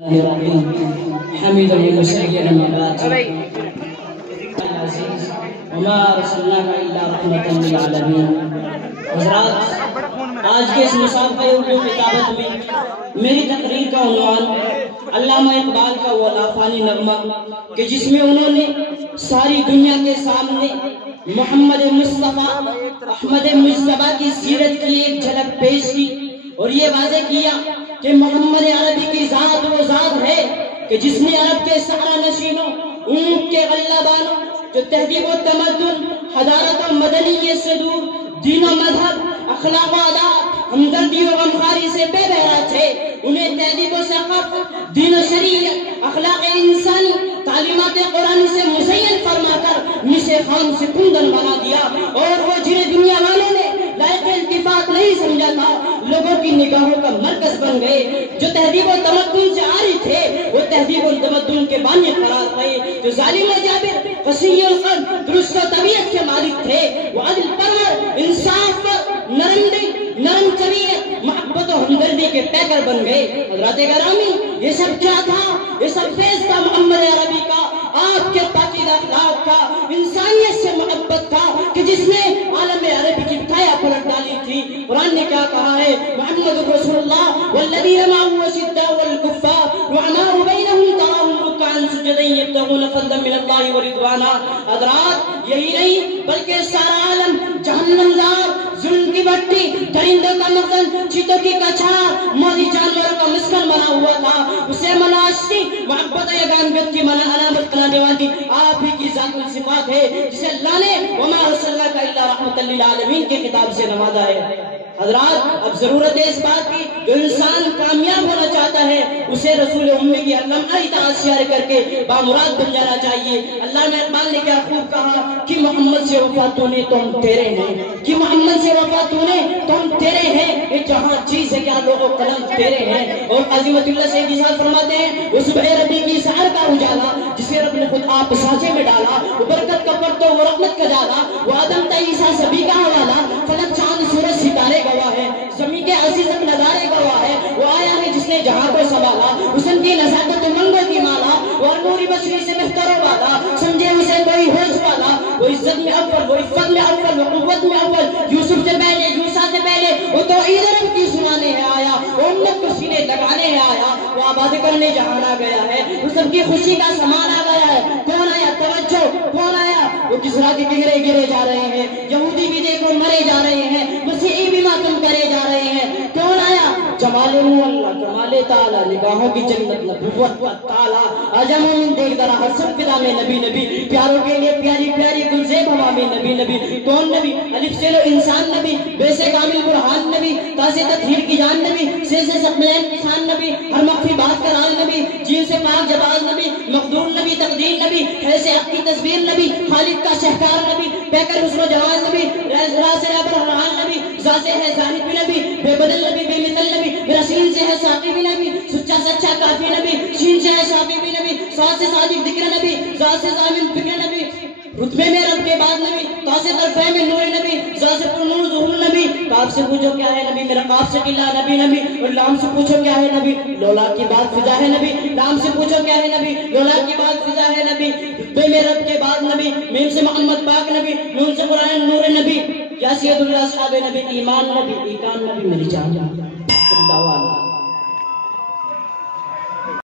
حميدا ومسيدا وبات العزيز وما ارسلناك الا رحمة للعالمين. حضرات، آج کے اس مسابقہ اردو کتابت میں میری تقریر کا عنوان علامہ اقبال کا وہ لافانی نغمہ کہ جس میں انہوں نے ساری دنیا کے سامنے محمد مصطفیٰ احمد مجتبیٰ کی سیرت کی ایک جھلک پیش کی اور یہ واضح کیا کہ محمد عربی کی ذات وہ ذات ہے کہ جس نے عرب کے صحرا نشینوں، اونٹ کے غلابانوں جو تہذیب و تمدن، حضارت و مدنیت سے دور، دین و مذہب، اخلاق و آداب، ہمدردی و غمخواری سے بے بہرا تھے، انہیں تہذیب و ثقافت، دین و شریعت، اخلاق انسانی، تعلیمات قرآن سے مزین فرما کر مشے خام سے کندن بنا دیا، اور وہ جنہیں دنیا والوں نے لائق التفات نہیں سمجھا تھا لوگوں کی نگاہوں کا مرکز بن گئے. جو تہذیب و تمدن سے عاری تھے وہ تہذیب و تمدن کے بانی قرار گئے. جو ظالم جابر وسیع القلب درست و طبیعت کے مالک تھے وہ عدل پرور، انصاف پر، نرم طبیعت، محبت و ہمدردی کے پیکر بن گئے. حضرات گرامی، یہ سب کیا تھا؟ یہ سب فیض تھا محمد عربی کا، آپ کے پاکیزہ اخلاق کا، انسانیت سے محبت تھا کہ جس نے عالم عربی کی کایا پلٹ ڈالی تھی. قرآن نے کیا کہا ہے؟ محمد رسول اللہ والذین معه اشداء والکفار رحماء بینہم تراہم رکعا سجدا یبتغون فضلا من اللہ ورضوانا. حضرات، یہی نہیں بلکہ سارا عالم جہنم زار، ظلم کی بھٹی، درندوں کا مخزن، چیتوں کی کچھار، موذی جانوروں کا مسکن بنا ہوا تھا. اسے مناشتی محبت یگان گتی منا علامت کرانے والی آپ ہی کی ذات الصفات ہے جسے اللہ نے وما ارسلناک الا رحمۃ للعالمین کے کتاب سے نوازا ہے. حضرات، اب ضرورت ہے اس بات کی جو انسان کامیاب ہونا چاہتا ہے اسے رسول امی کی علامہ اطاعت شیار کر کے بامراد بن جانا چاہیے. اللہ نے اقبال نے کیا خوب کہا کہ محمد سے وفا تو نے تو ہم تیرے ہیں، کہ محمد سے وفا تو نے تو ہم تیرے ہیں، یہ جہاں چیز ہے کیا لوگوں قلم تیرے ہیں. اور عظمت اللہ سے ارشاد فرماتے ہیں وہ صبح ربی کی سحر کا اجالا جسے رب نے خود آپ سانچے میں ڈالا، وہ برکت کا پرتو وہ رحمت کا جالا، وہ آدم تا عیسیٰ سبھی کا حوالہ، فلک چاند سورج ستارے گواہ ہے، زمین کے عزیز نظارے گواہ ہے. وہ آیا ہے جس نے جہاں کو سنبھالا، حسن کی نزاکت منگل کی مالا، اور نوری بشری سے بہتر والا، سمجھے اسے کوئی ہوش والا، وہ عزت میں اول، وہ عفت میں اول، وہ قوت میں اول، یوسف سے پہلے، یوسا سے پہلے، وہ تو عید کی سنانے ہے آیا، وہ امت کو سینے لگانے ہے آیا، وہ آباد کرنے جہاں آ گیا ہے، وہ سب کی خوشی کا سامان آ گیا ہے. کون آیا؟ توجہ، کون آیا؟ وہ کسرا کے گرے جا رہے ہیں، یہودی بھی دیکھو مرے جا رہے ہیں، مسیحی بھی ماتم کرے جا رہے ہیں. کون آیا؟ جمال اللہ، جمال تعالیٰ، نگاہوں کی جنت، نبوت تعالیٰ، آجا مومن دیکھ درا ہر سب فدا میں نبی نبی، پیاروں کے لیے پیاری پیاری گلزیب ہوا میں نبی نبی. کون نبی؟ الف سے لو انسان نبی، بے سے کامل برہان نبی، تا سے تطہیر کی جان نبی، سے سقلین کسان نبی، ہر مخفی بات کا راز نبی، جین سے پاک جباز نبی، مقدور نبی، تقدیر نبی، ہے سے حق کی تصویر نبی، خالد کا شہکار نبی، پیکر حسن و جواز نبی، راز سے رابر حران نبی، ذا سے ہے ظاہر بھی نبی، بے بدل نبی، بے مثل نبی، رسین سے ہے ساقی بھی نبی، سچا کافی نبی، شین سے ہے شافی بھی نبی، ساتھ سے صادق ذکر نبی، ذات سے ضامن فکر نبی، رتبے میں رب کے بعد نبی، تا سے طرفے میں نور نبی، ذات سے پر نور ظہور نبی. کاف سے پوچھو کیا ہے نبی، میرا کاف سے قلعہ نبی نبی. اور لام سے پوچھو کیا ہے نبی، لولا کی بات فضا ہے نبی. لام سے پوچھو کیا ہے نبی، لولا کی بات فضا ہے نبی. رتبے میں رب کے بعد نبی، میم سے محمد پاک نبی، نون سے قرآن نور نبی، یا سید اللہ صحاب نبی، ایمان نبی، ایکان نبی، میری جان.